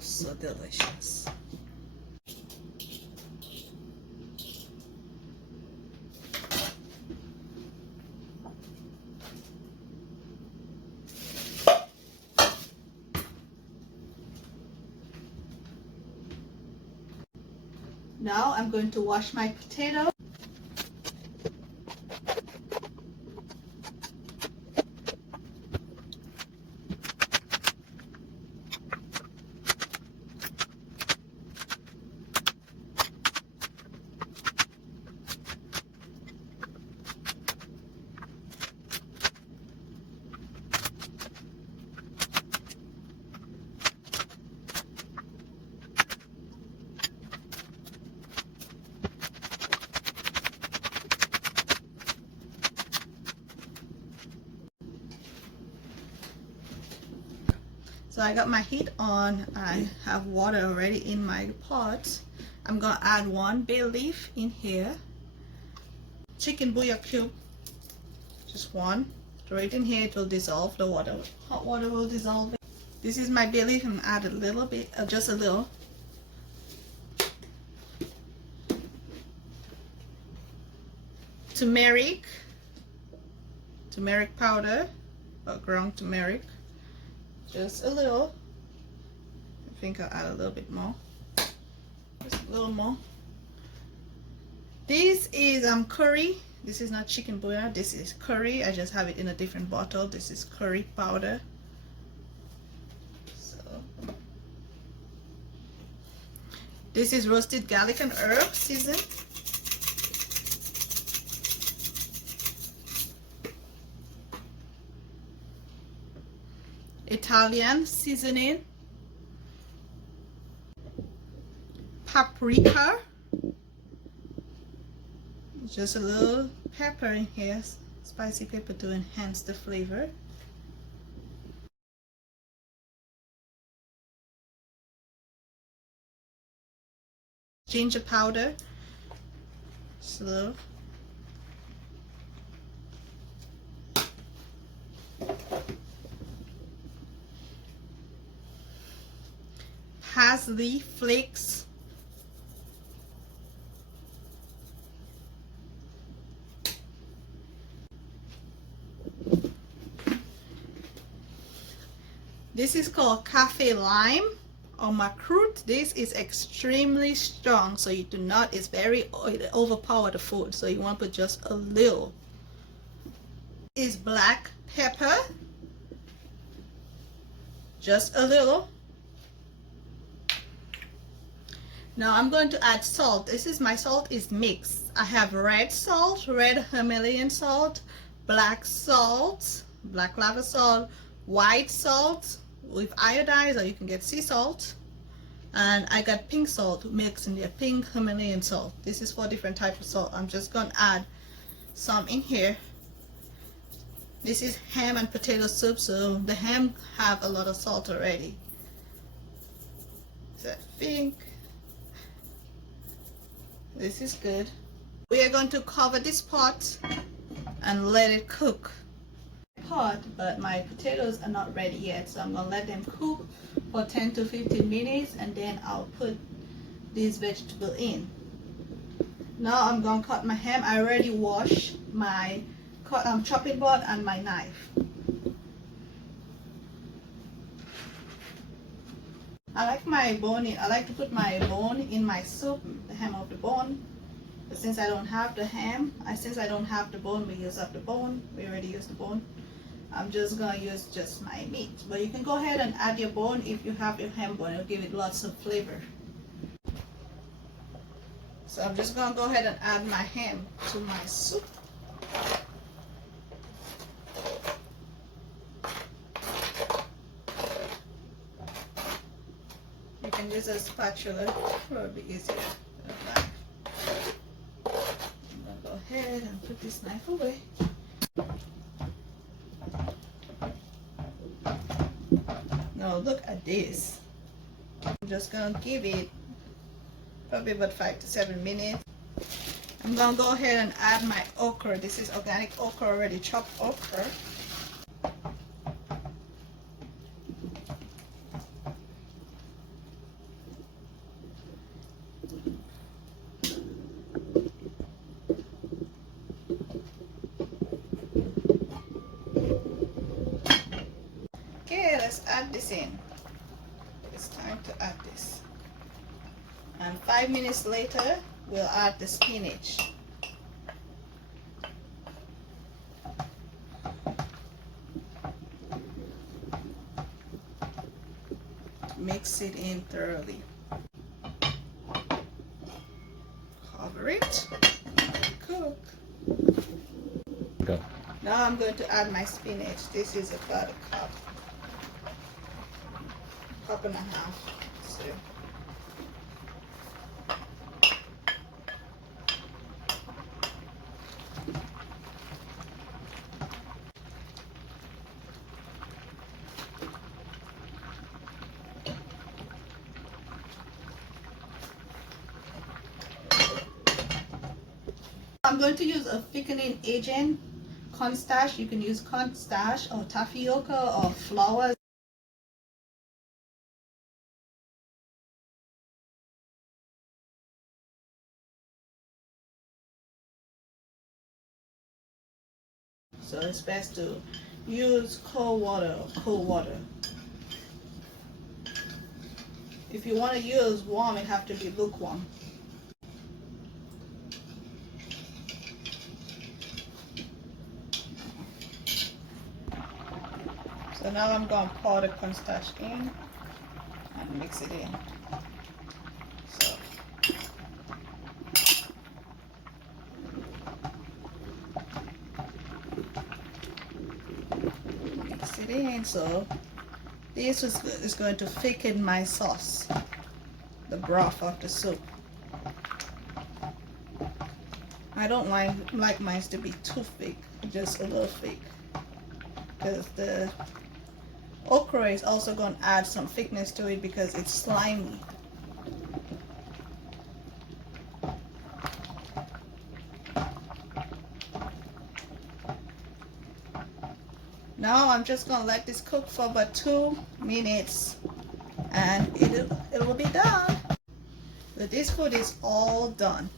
looks so delicious. Now I'm going to wash my potato. So I got my heat on. I have water already in my pot. I'm gonna add 1 bay leaf in here. Chicken bouillon cube, just 1. Throw it in here, it will dissolve the water. Hot water will dissolve it. This is my bay leaf, and add a little bit, just a little. Turmeric powder, or ground turmeric. Just a little. I think I'll add a little bit more. Just a little more. This is curry. This is not chicken bouillon. This is curry. I just have it in a different bottle. This is curry powder. So this is roasted garlic and herb seasoned. Italian seasoning, paprika, just a little pepper in here, spicy pepper to enhance the flavor. Ginger powder, just a little. Parsley flakes, this is called Kaffir Lime or macroot. This is extremely strong, so you do not, it's very overpower the food, so you want to put just a little. Is black pepper, just a little. Now I'm going to add salt. This is, my salt is mixed. I have red salt, red Himalayan salt, black salt, black lava salt, white salt with iodized, or you can get sea salt, and I got pink salt mixed in there, pink Himalayan salt. This is 4 different types of salt. I'm just going to add some in here. This is ham and potato soup, so the ham have a lot of salt already. So I think this is good. We are going to cover this pot and let it cook. But my potatoes are not ready yet, so I'm gonna let them cook for 10 to 15 minutes, and then I'll put these vegetables in. Now I'm gonna cut my ham. I already washed my chopping board and my knife. I like my bone in, I like to put my bone in my soup, the ham of the bone. But since I don't have the ham, since I don't have the bone, we use up the bone. We already used the bone. I'm just gonna use just my meat. But you can go ahead and add your bone if you have your ham bone. It'll give it lots of flavor. So I'm just gonna go ahead and add my ham to my soup. You can use a spatula, probably easier than a knife. I'm gonna go ahead and put this knife away. Now look at this. I'm just gonna give it probably about 5 to 7 minutes. I'm gonna go ahead and add my okra. This is organic okra, already chopped okra. add this in. It's time to add this. And 5 minutes later, we'll add the spinach. Mix it in thoroughly. Cover it. Cook. Go. Now I'm going to add my spinach. This is about a cup and a half. So I'm going to use a thickening agent, cornstarch. You can use cornstarch or tapioca or flour. So it's best to use cold water or cold water. If you want to use warm, it have to be lukewarm. So now I'm going to pour the cornstarch in and mix it in. So mix it in. So this is going to thicken my sauce, the broth of the soup. I don't like mine to be too thick, just a little thick, because the okra is also going to add some thickness to it because it's slimy. Now I'm just going to let this cook for about 2 minutes and it will be done. So this food is all done.